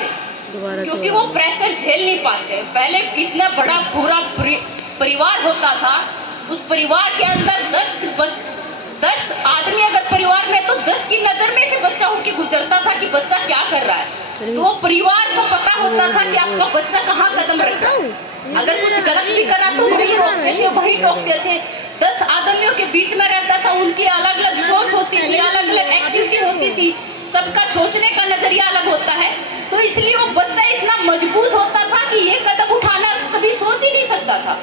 से, क्योंकि वो प्रेशर झेल नहीं पाते। पहले इतना बड़ा पूरा परिवार होता था, उस परिवार के अंदर 10 आदमी अगर परिवार में, तो 10 की नजर में से बच्चा उठ के गुजरता था कि बच्चा क्या कर रहा है। तो वो परिवार को पता होता था कि आपका बच्चा कहाँ कदम रखता है। अगर कुछ गलत भी करा तो वही रोकते थे, वही टोकते थे। 10 आदमियों के बीच में रहता था, उनकी अलग अलग सोच होती थी, अलग अलग एक्टिविटी होती थी, सबका सोचने का नजरिया अलग होता है। तो इसलिए वो बच्चा इतना मजबूत होता था कि ये कदम उठाना कभी सोच ही नहीं सकता था।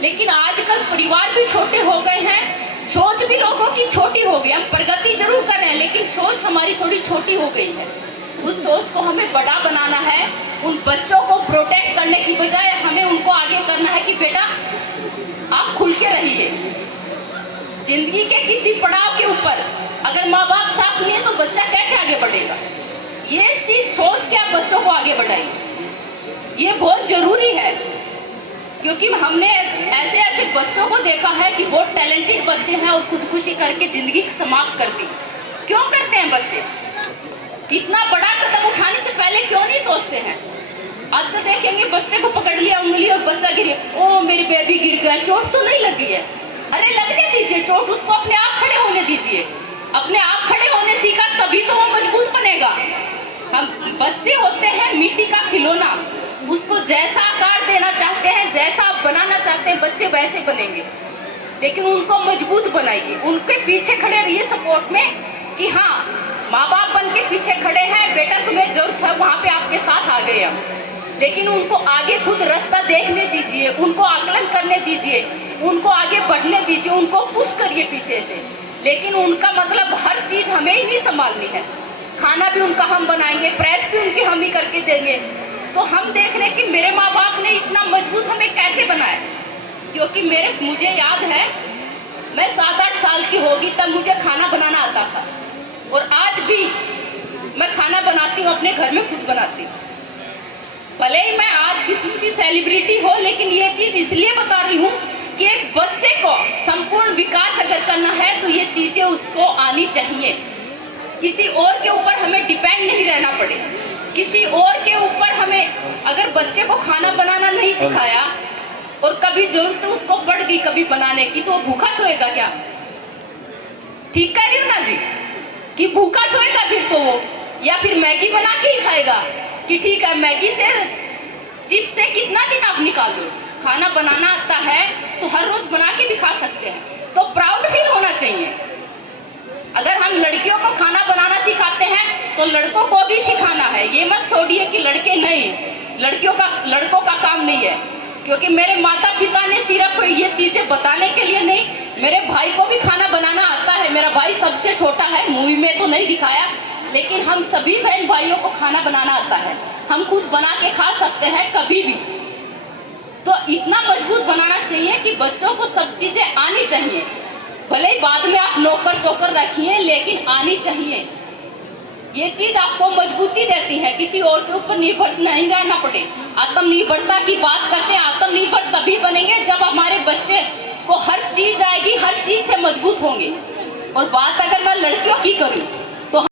लेकिन आजकल परिवार भी छोटे हो गए हैं, सोच भी लोगों की छोटी हो गई। हम प्रगति जरूर कर रहे हैं, लेकिन सोच हमारी थोड़ी छोटी हो गई है। उस सोच को हमें बड़ा बनाना है। उन बच्चों को प्रोटेक्ट करने की बजाय हमें उनको आगे करना है कि बेटा आप खुल के रहिए। जिंदगी के किसी पड़ाव के ऊपर अगर माँ बाप साथ नहीं है तो बच्चा कैसे आगे बढ़ेगा। ये चीज सोच के आप बच्चों को आगे बढ़ाइए, ये बहुत जरूरी है। क्योंकि हमने ऐसे ऐसे बच्चों को देखा है कि बहुत टैलेंटेड बच्चे हैं और खुदकुशी करके जिंदगी समाप्त कर दी। क्यों करते हैं बच्चे? इतना बड़ा कदम उठाने से पहले क्यों नहीं सोचते हैं? आज तो देखेंगे बच्चे को पकड़ लिया उंगली और बच्चा गिरे, ओ मेरी बेबी गिर गया, चोट तो नहीं लगी है। अरे लगने दीजिए चोट, उसको अपने आप खड़े होने दीजिए। अपने आप खड़े होने सीखा तभी तो वो मजबूत बनेगा। हम बच्चे होते हैं मिट्टी का खिलौना, उसको जैसा आकार देना चाहते हैं, जैसा आप बनाना चाहते हैं बच्चे वैसे बनेंगे। लेकिन उनको मजबूत बनाइए, उनके पीछे खड़े रहिए सपोर्ट में कि हाँ माँ बाप बन के पीछे खड़े हैं, बेटा तुम्हें जरूरत है, वहाँ पे आपके साथ आ गए हम। लेकिन उनको आगे खुद रास्ता देखने दीजिए, उनको आकलन करने दीजिए, उनको आगे बढ़ने दीजिए, उनको पुश करिए पीछे से। लेकिन उनका मतलब हर चीज हमें ही नहीं संभालनी है। खाना भी उनका हम बनाएंगे, प्रेस भी उनकी हम ही करके देंगे। तो हम देख रहे कि मेरे माँ बाप ने इतना मजबूत हमें कैसे बनाया। क्योंकि मुझे याद है मैं 7-8 साल की होगी तब मुझे खाना बनाना आता था, और आज भी मैं खाना बनाती हूँ, अपने घर में खुद बनाती हूँ। भले ही मैं आज कितनी भी सेलिब्रिटी हो, लेकिन ये चीज इसलिए बता रही हूँ कि एक बच्चे को संपूर्ण विकास अगर करना है तो ये चीजें उसको आनी चाहिए। किसी और के ऊपर हमें डिपेंड नहीं रहना पड़े। किसी और के ऊपर हमें, अगर बच्चे को खाना बनाना नहीं सिखाया और कभी जरूरत उसको पड़ गई कभी बनाने की, तो वो भूखा सोएगा क्या? ठीक कह रही हूँ ना जी, कि भूखा सोएगा फिर तो वो, या फिर मैगी बना के ही खाएगा कि ठीक है मैगी से चिप्स से कितना दिन आप निकाल दो। खाना बनाना आता है तो हर रोज बना के भी खा सकते हैं, तो प्राउड फील होना चाहिए। अगर हम लड़कियों को खाना बनाना सिखाते हैं तो लड़कों को भी सिखाना है। ये मत छोड़िए कि लड़के नहीं, लड़कों का काम नहीं है। क्योंकि मेरे माता पिता ने सिर्फ ये चीजें बताने के लिए नहीं, मेरे भाई को भी खाना बनाना आता है। मेरा भाई सबसे छोटा है, मूवी में तो नहीं दिखाया, लेकिन हम सभी बहन भाइयों को खाना बनाना आता है। हम खुद बना के खा सकते हैं कभी भी। तो इतना मजबूत बनाना चाहिए कि बच्चों को सब चीजें आनी चाहिए। भले ही बाद में आप नौकर चोकर रखिए, लेकिन आनी चाहिए। ये चीज आपको मजबूती देती है, किसी और के ऊपर निर्भर नहीं रहना पड़े। आत्मनिर्भरता की बात करते हैं, आत्मनिर्भर तभी बनेंगे जब हमारे बच्चे को हर चीज आएगी, हर चीज से मजबूत होंगे। और बात अगर मैं लड़कियों की करूं